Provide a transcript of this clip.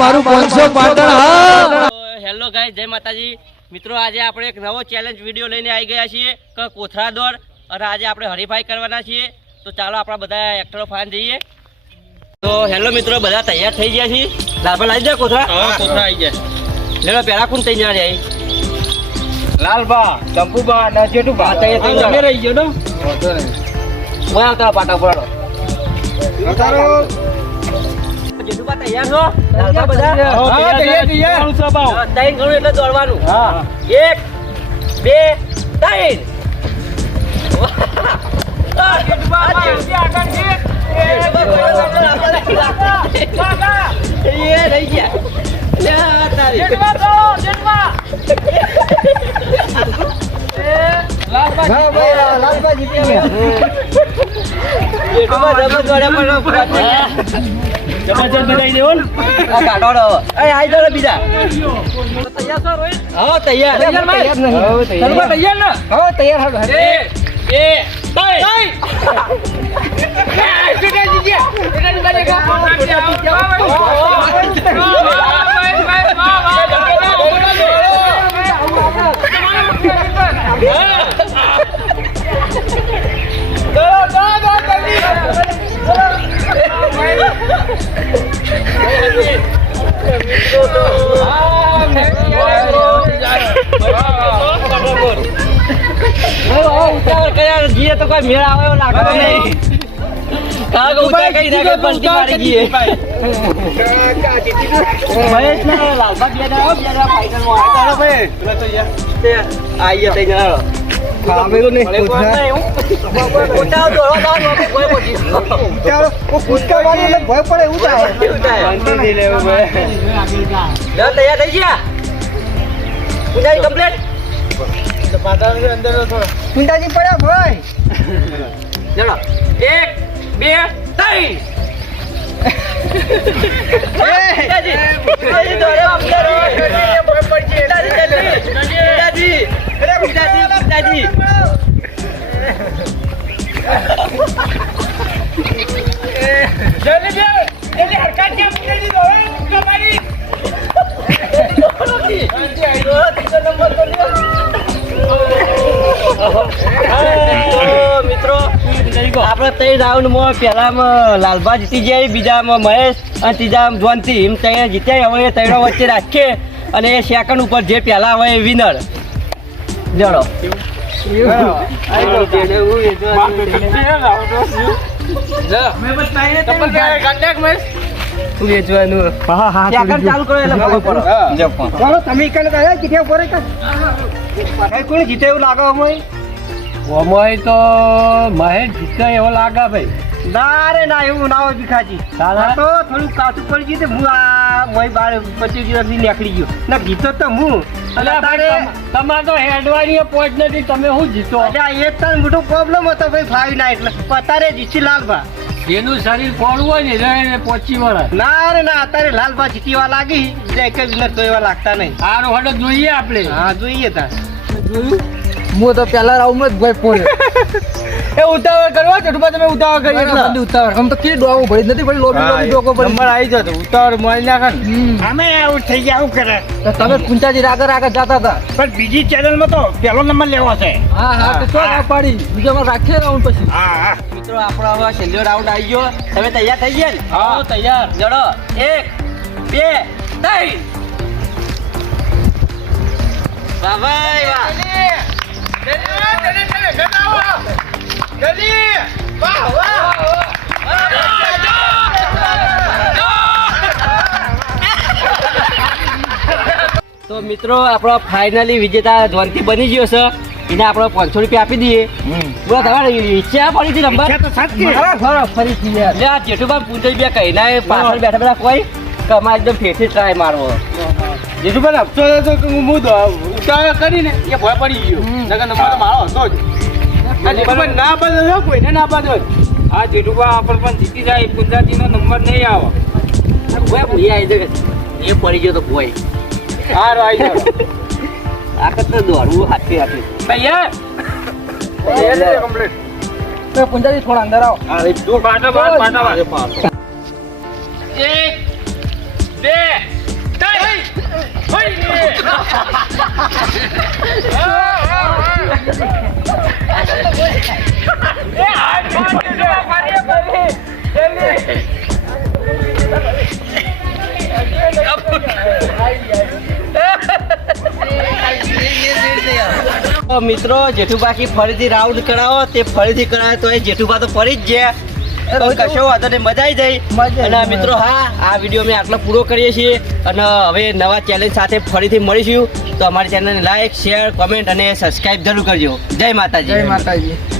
મારું પાંચસો પાટણ હા. હેલો ગાય જય માતાજી. મિત્રો આજે આપણે એક નવો ચેલેન્જ વીડિયો લઈને આવી ગયા છીએ કે કોથળા દોડ. અને આજે આપણે હરીફાઈ કરવાના છીએ. તો ચાલો આપણા બધા એક્ટરો ફાન જઈએ. તો હેલો મિત્રો બધા તૈયાર થઈ ગયા છીએ? લાલભાઈ લાવી જાય કોથળા. કોથળા આવી જાય લેલો પહેલા કોણ તૈયાર રહી લાલબા ચંપુબા ને જેઠુબા તૈયાર થઈ. રહી ગયો કોઈ આવતા પાટા પડાડો જેટલું તૈયાર છો બધા તૈયાર, તૈયાર. ત્રણ ગણું એટલે દોડવાનું હા એક બે ત્રણ એ રહી ગયા જબરજસ્ત દેવો ને. કાઢો એ આઈ ને બીજા. હા તૈયાર. તૈયાર તૈયાર તૈયાર ને હવે તૈયાર. હાલો. બે બે કર્યા જઈએ તો કોઈ મેળ આવે એવો લાગતો નહીં કારણ કે ઉતાવળ કરી નાખે પલટી મારી ગઈ મહેશ ને લાલબા બે જણા બે જણા final માં આવ્યા. તે આઈએ તઈ જણા રહો. ભલે નહીં, હું. ઉતાવળ દોડવા જવાનું, આપણે કોઈ પહોંચી ગયો. એવું થાય. તૈયાર થઈ ગયા પૂજારી complete? પિંડાજી પડ્યા ભાઈ ચલો એક બે ત્રણ મિત્રો આપણે ત્રણ રાઉન્ડમાં પહેલામાં લાલભા જીતી જાય બીજામાં મહેશ અને ત્રીજામાં જોનથી એમ ત્યાં જીત્યા હવે એ ત્રણો વચ્ચે રાખીએ અને એ સેકન્ડ ઉપર જે પહેલા હોય એ વિનર જડો વેચવાનું? ચાલુ કરો એટલે તમે ગયા કોણ જીતે એવું લાગે ઓમોય તો મહેશ જીતે એવો લાગે ભાઈ. ના રે ના એવું ના હોય ભીખાજી. સાલા? તો થોડું કાચું પડી ગયું હું આ મોય બાર પચીસ દિવસથી નીકળી ગયો. ના ગીતો તો હું. તમારે તો હેડવાની પોચ નથી તમે શું જીતો? એ તાર મોટો પ્રોબ્લેમ હતો ભાઈ ફાવી ના એટલે પતારે જીતી લાલભા એનું શરીર પડવું હોય ને એને પહોંચી વળે. ના રે ના અત્યારે લાલભા જીતીવા લાગી. એક જ નથી તો લાગતા નહીં. સારું હડો જોઈએ આપણે. હા જોઈએ તાર હું તો પેલા રાઉન્ડ જ ભાઈ પોળ્યો એ ઉતાવળ કરવા ચટુપા તમે ઉતાવળ કરી બંધ ઉતાવળ. આમ તો કે ડોકો ભરી નથી પડી લોબી લોબી ડોકો પર નંબર આવી જતો ઉતાવળ મળી નાખે અમે આવું થઈ ગયા આવું કરે. તો તમે કુંચાજી આગળ આગળ જતા હતા. પણ બીજી ચેનલમાં તો પહેલો નંબર લેવો છે. હા હા તો તો પાડી. પાડી બીજામાં રાખીએ રાઉન્ડ પછી. હા હા. મિત્રો આપણો હવે છેલ્લો રાઉન્ડ આવી ગયો. તમે તૈયાર થઈ ગયા ને? હા. તૈયાર. જડો એક બે ત્રણ. વાહ. તો મિત્રો આપણો ફાઇનલી વિજેતા ધોનથી બની ગયો છે. એને આપણે પાંચસો રૂપિયા આપી દઈએ. બોલો તમારે ઈચ્છા પડી હતી નંબર? આ જેઠુભાઈ પૂંજાઈ બે કઈ પાછળ બેઠા બેઠા કોઈ? કમા એકદમ ફેરથી ટ્રાય મારવો. જેઠુભાઈ હપ્તો હતો કે હું ઉતાવળ કરીને એ ભય પડી ગયો. નકર તમારો માળો હતો જ. જેઠુભાઈ ના બદલો કોઈને ના બદલો આ જેઠુભાઈ આપણ પણ જીતી જાય પૂંજાજીનો નંબર નહીં આવે. ભોય ભૂલી આવી જશે. એ પડી ગયો તો કોઈ હા આવી જાય આખત તો દોડવું હાથે હાથે. તૈયાર લે કમ્પ્લીટ પૂંજાજી થોડા અંદર આવો. હા દૂર પાટા પાટ પાટા એક બે મિત્રો, જેઠુબાકી ફરીથી રાઉન્ડ કરાવો. તે ફરીથી કરાવે તો એ જેઠુબા તો ફરી જ ગયા તો કશો વાંધો નહીં મજા આવી જાય. અને મિત્રો હા આ વીડિયો અમે આટલો પૂરો કરીએ છીએ અને હવે નવા ચેલેન્જ સાથે ફરીથી મળીશું. તો અમારી ચેનલને લાઈક શેર કોમેન્ટ અને સબસ્ક્રાઇબ જરૂર કરજો. જય માતાજી. જય માતાજી.